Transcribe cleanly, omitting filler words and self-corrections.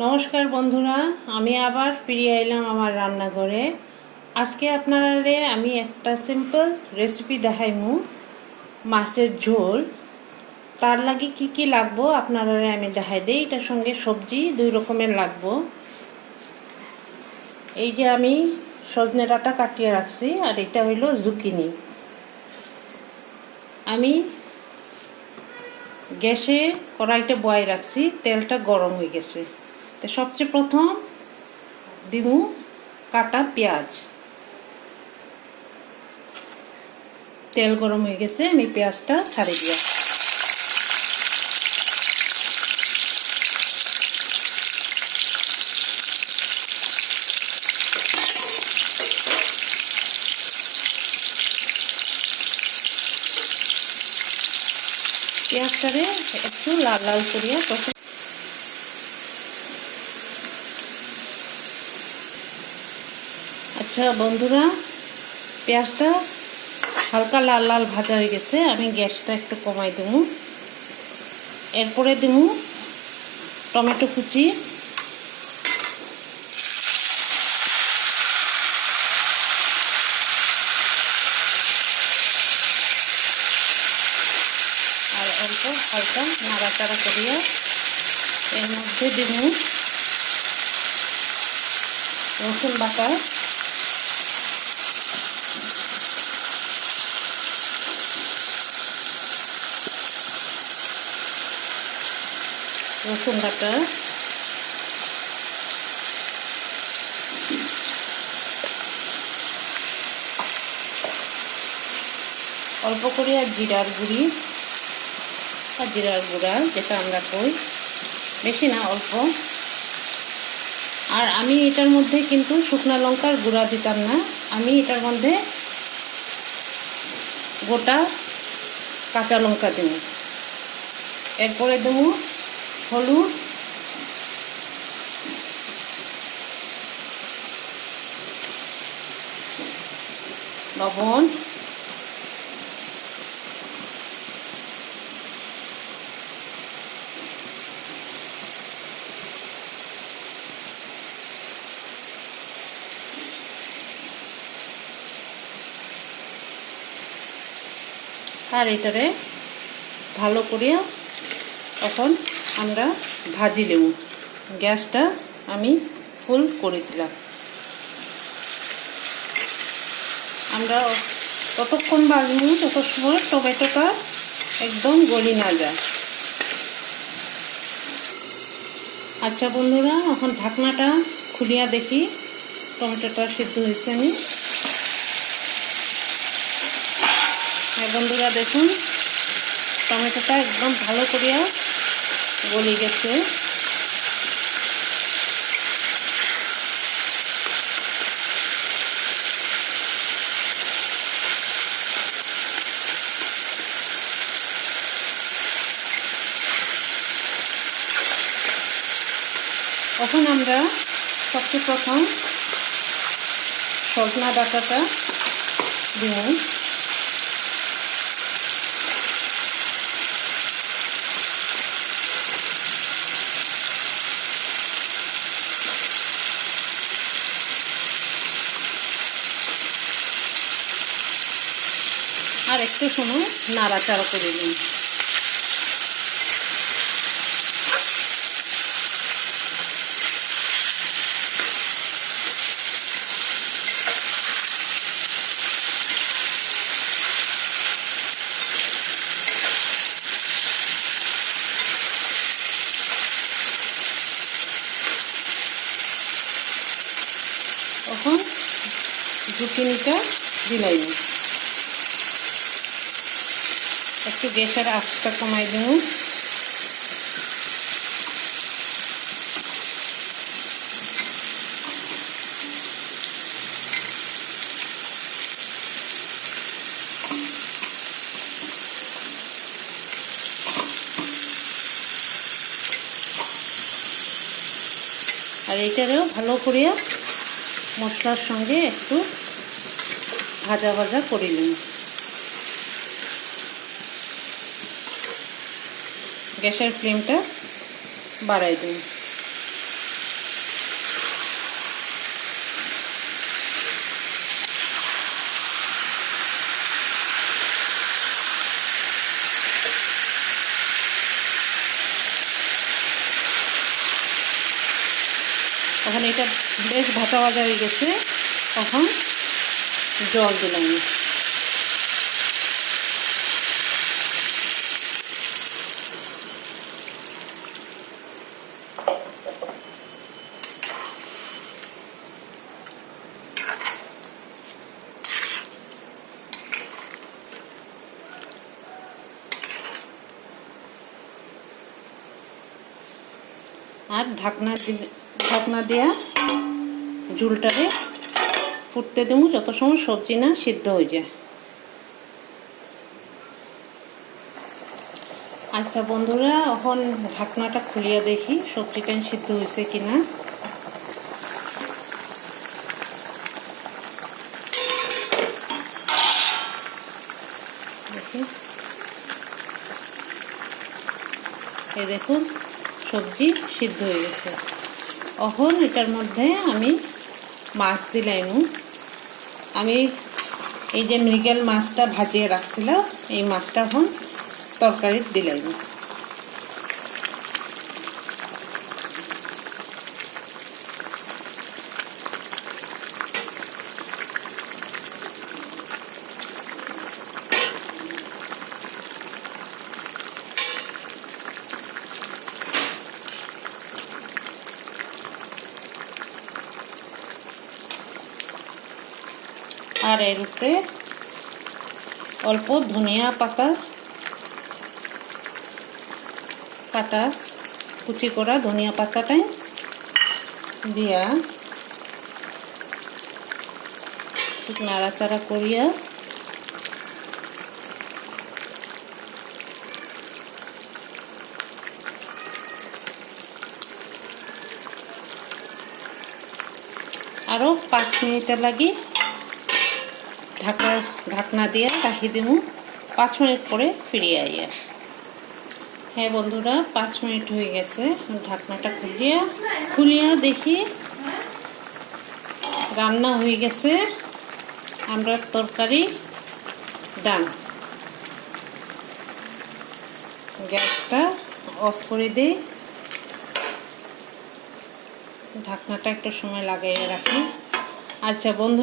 নমস্কার বন্ধুরা, আমি আবার ফিরে এলাম আমার রান্নাঘরে। আজকে আপনারে আমি একটা সিম্পল রেসিপি দেখাইমু, মাছের ঝোল। তার লাগে কি কি লাগবো আপনারা আমি দেখাই দেই। এটার সঙ্গে সবজি দুই রকমের লাগবো। এই যে আমি সজনে ডাঁটা কাটিয়ে রাখছি, আর এটা হইল জুকিনি। আমি গ্যাসে কড়াইটা বয়ে রাখছি, তেলটা গরম হয়ে গেছে। তো সবচেয়ে প্রথম দিমু কাটা পেঁয়াজ। তেল গরম হয়ে গেছে, আমি পেঁয়াজটা ছাড়িয়ে দিয়া পেঁয়াজটারে একটু লাল লাল করিয়া প্রথম। আচ্ছা বন্ধুরা, পেঁয়াজটা হালকা লাল লাল ভাজা হয়ে গেছে, আমি গ্যাসটা একটু কমাই দেবো। এরপরে দেবো টমেটো কুচি, আর অল্প হালকা নাড়াচাড়া করিয়া এর মধ্যে দেবো রসুন বাটা, রসুন বাটা, অল্প করে জিরার গুঁড়ি আর জিরার গুঁড়া, যেটা আমরা কই, বেশি না অল্প। আর আমি এটার মধ্যে কিন্তু শুকনো লঙ্কার গুঁড়া দিতাম না, আমি এটার মধ্যে গোটা কাঁচা লঙ্কা দেব। এরপরে দেব হলুদ, লবণ, আর এটারে ভালো করে তখন আমরা ভাজি নেব। গ্যাসটা আমি ফুল করে দিলাম। আমরা ততক্ষণ ভাজবো তত সময় টমেটোটা একদম গলি না যায়। আচ্ছা বন্ধুরা, এখন ঢাকনাটা খুলিয়া দেখি টমেটোটা সিদ্ধ হয়েছে আমি। হ্যাঁ বন্ধুরা, দেখুন টমেটোটা একদম ভালো করিয়া গলে গেছে। এখন আমরা সবচেয়ে প্রথম সজনা ডাঁটাটা দিব। আর একটু সময় নাড়াচাড়া করে দিন। তখন জুকিনিটা দিলাই, একটু গ্যাসের আঁচটা কমাই দেব। আর এইটারেও ভালো করে মশলার সঙ্গে একটু ভাজা ভাজা করে নিন। গ্যাসের ফ্লেমটা বাড়াই দিন। এখন এটা বেশ ভাজা ভাজা হয়ে গেছে, তখন জল দিলাম। আর ঢাকনা দিয়া ঝোলটারে ফুটতে দেবো যত সময় সবজি না সিদ্ধ হয়ে যায়। আচ্ছা বন্ধুরা, এখন ঢাকনাটা খুলিয়ে দেখি সবজিটা সিদ্ধ হয়েছে কিনা। দেখি, এই দেখুন সবজি সিদ্ধ হয়ে গেছে। এখন এটার মধ্যে আমি মাছ দিলাম। আমি এই যে মৃগেল মাছটা ভাজিয়ে রাখছিলাম, এই মাছটা এখন তরকারি দিলাম। আর এর উপরে অল্প ধনিয়া পাতা কাটা, কুচি করা ধনিয়া পাতাটাই দিয়া ঠিক নাড়াচাড়া করিয়া আরও 5 মিনিটের লাগি ঢাকনা দিয়ে রাখি দেব। 5 মিনিট পরে ফিরিয়ে আইয়া। হ্যাঁ বন্ধুরা, 5 মিনিট হয়ে গেছে। ঢাকনাটা খুলিয়া দেখি রান্না হয়ে গেছে। আমরা তরকারি ডান। গ্যাসটা অফ করে দিই, ঢাকনাটা একটু সময় লাগাইয়া রাখি। আচ্ছা বন্ধু।